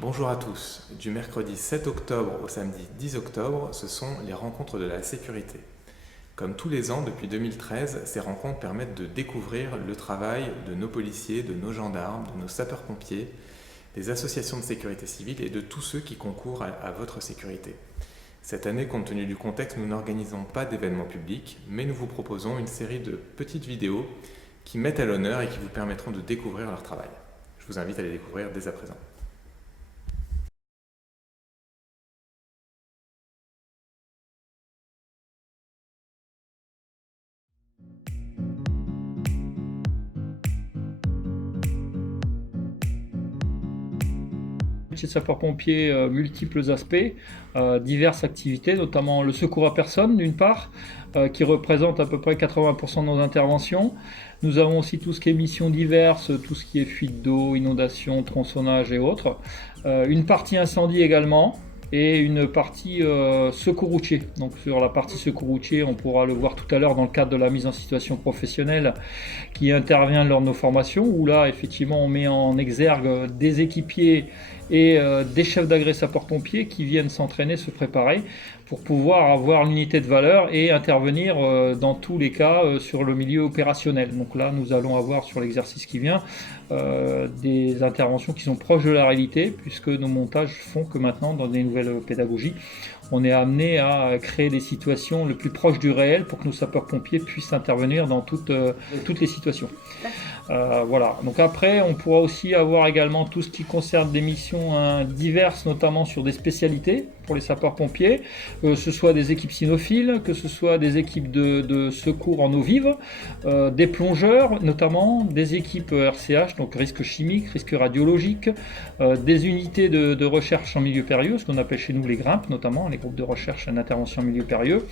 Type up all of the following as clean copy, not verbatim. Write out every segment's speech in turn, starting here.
Bonjour à tous. Du mercredi 7 octobre au samedi 10 octobre, ce sont les rencontres de la sécurité. Comme tous les ans depuis 2013, ces rencontres permettent de découvrir le travail de nos policiers, de nos gendarmes, de nos sapeurs-pompiers, des associations de sécurité civile et de tous ceux qui concourent à votre sécurité. Cette année, compte tenu du contexte, nous n'organisons pas d'événements publics, mais nous vous proposons une série de petites vidéos qui mettent à l'honneur et qui vous permettront de découvrir leur travail. Je vous invite à les découvrir dès à présent. Chez sapeurs-pompiers, multiples aspects, diverses activités, notamment le secours à personne d'une part, qui représente à peu près 80% de nos interventions. Nous avons aussi tout ce qui est missions diverses, tout ce qui est fuite d'eau, inondation, tronçonnage et autres. Une partie incendie également, et une partie secours routier. Donc sur la partie secours routier, on pourra le voir tout à l'heure dans le cadre de la mise en situation professionnelle qui intervient lors de nos formations, où là effectivement on met en exergue des équipiers et des chefs d'agrès sapeurs-pompiers qui viennent s'entraîner, se préparer pour pouvoir avoir l'unité de valeur et intervenir dans tous les cas sur le milieu opérationnel. Donc là, nous allons avoir sur l'exercice qui vient des interventions qui sont proches de la réalité, puisque nos montages font que maintenant, dans des nouvelles pédagogies, on est amené à créer des situations le plus proches du réel pour que nos sapeurs-pompiers puissent intervenir dans toutes les situations. Voilà. Donc après, on pourra aussi avoir également tout ce qui concerne des missions diverses, notamment sur des spécialités pour les sapeurs-pompiers, que ce soit des équipes cynophiles, que ce soit des équipes de secours en eau vive, des plongeurs notamment, des équipes RCH, donc risque chimique, risque radiologique, des unités de recherche en milieu périlleux, ce qu'on appelle chez nous les grimpes, notamment les groupes de recherche et d'intervention en milieu périlleux.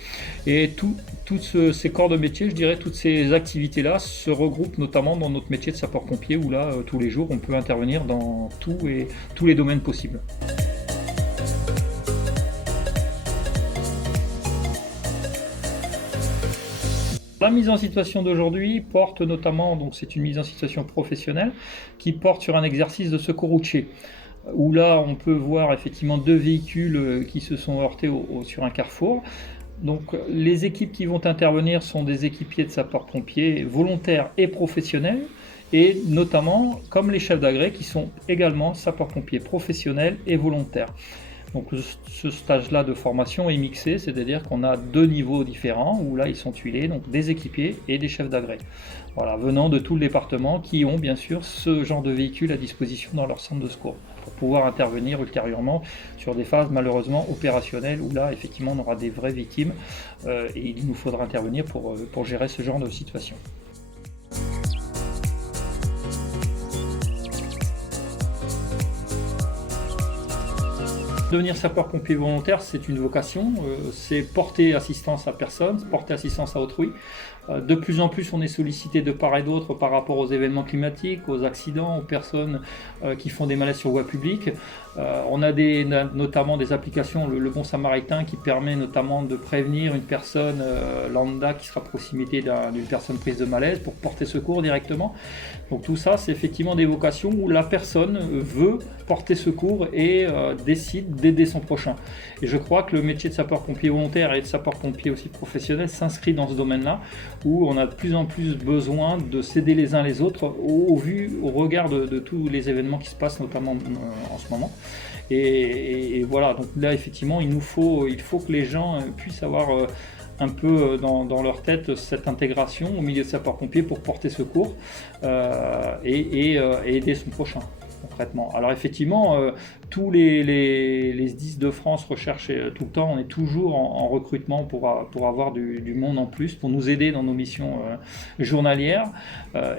Et tous ces corps de métier, je dirais, toutes ces activités-là se regroupent notamment dans notre métier de sapeur-pompier, où là, tous les jours, on peut intervenir dans tous les domaines possibles. La mise en situation d'aujourd'hui porte notamment, donc c'est une mise en situation professionnelle, qui porte sur un exercice de secours routier, où là on peut voir effectivement deux véhicules qui se sont heurtés sur un carrefour. Donc les équipes qui vont intervenir sont des équipiers de sapeurs-pompiers volontaires et professionnels, et notamment comme les chefs d'agrès qui sont également sapeurs-pompiers professionnels et volontaires. Donc ce stage-là de formation est mixé, c'est-à-dire qu'on a deux niveaux différents où là ils sont tuilés, donc des équipiers et des chefs d'agrès. Voilà, venant de tout le département qui ont bien sûr ce genre de véhicule à disposition dans leur centre de secours pour pouvoir intervenir ultérieurement sur des phases malheureusement opérationnelles où là effectivement on aura des vraies victimes et il nous faudra intervenir pour gérer ce genre de situation. Devenir sapeur-pompier volontaire, c'est une vocation, c'est porter assistance à personne, porter assistance à autrui. De plus en plus, on est sollicité de part et d'autre par rapport aux événements climatiques, aux accidents, aux personnes qui font des malaises sur voie publique. On a notamment des applications, le Bon Samaritain, qui permet notamment de prévenir une personne lambda qui sera à proximité d'une personne prise de malaise pour porter secours directement. Donc tout ça, c'est effectivement des vocations où la personne veut porter secours et décide d'aider son prochain. Et je crois que le métier de sapeur-pompier volontaire et de sapeur-pompier aussi professionnel s'inscrit dans ce domaine-là, où on a de plus en plus besoin de s'aider les uns les autres au regard de tous les événements qui se passent notamment en ce moment. Et voilà, donc là effectivement il faut que les gens puissent avoir un peu dans leur tête cette intégration au milieu de sapeurs-pompiers pour porter secours et aider son prochain. Concrètement. Alors effectivement, tous les SDIS de France recherchent tout le temps, on est toujours en recrutement pour avoir du monde en plus, pour nous aider dans nos missions journalières.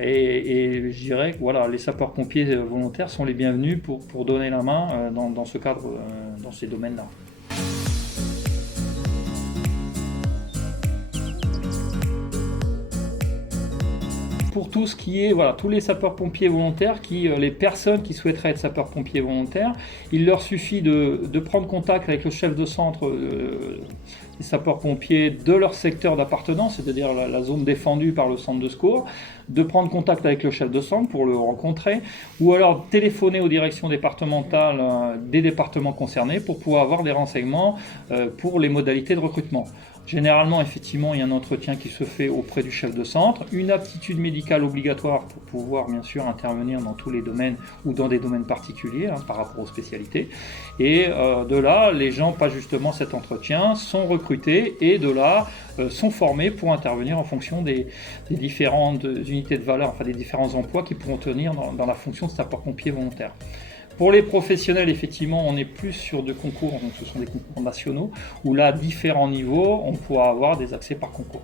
Et je dirais que voilà, les sapeurs-pompiers volontaires sont les bienvenus pour donner la main dans ce cadre, dans ces domaines-là. pour tout ce qui est, tous les sapeurs-pompiers volontaires, les personnes qui souhaiteraient être sapeurs-pompiers volontaires, il leur suffit de prendre contact avec le chef de centre des sapeurs-pompiers de leur secteur d'appartenance, c'est-à-dire la zone défendue par le centre de secours, de prendre contact avec le chef de centre pour le rencontrer, ou alors téléphoner aux directions départementales des départements concernés pour pouvoir avoir des renseignements pour les modalités de recrutement. Généralement, effectivement, il y a un entretien qui se fait auprès du chef de centre, une aptitude médicale obligatoire pour pouvoir bien sûr intervenir dans tous les domaines ou dans des domaines particuliers par rapport aux spécialités. Et de là, les gens passent justement cet entretien, sont recrutés et de là sont formés pour intervenir en fonction des différentes unités de valeur, des différents emplois qui pourront tenir dans la fonction de sapeur-pompier volontaire. Pour les professionnels, effectivement, on est plus sur des concours, donc ce sont des concours nationaux, où là, à différents niveaux, on pourra avoir des accès par concours.